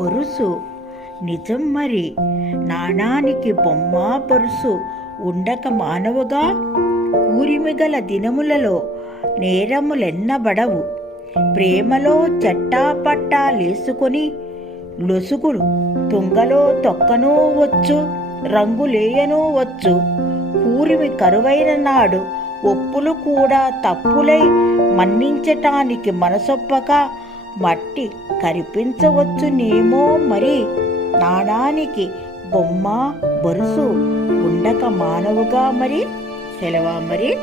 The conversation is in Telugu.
బొరుసు. నిజం మరి, నాణానికి బొమ్మ బొరుసు ఉండక మానవుగా. కూరిమిగల దినములలో నేరములెన్నబడవు. ప్రేమలో చట్టాపట్టాలేసుకొని లొసుగులు తుంగలో తొక్కనూ వచ్చు, రంగులేయనూ వచ్చు. కూరిమి కరువైన నాడు ఒప్పులు కూడా తప్పులై మన్నించటానికి మనసొప్పక మట్టి కరిపించవచ్చునేమో మరి. నాణానికి బొమ్మ బొరుసు ఉండక మానవుగా మరి. సెలవా మరి.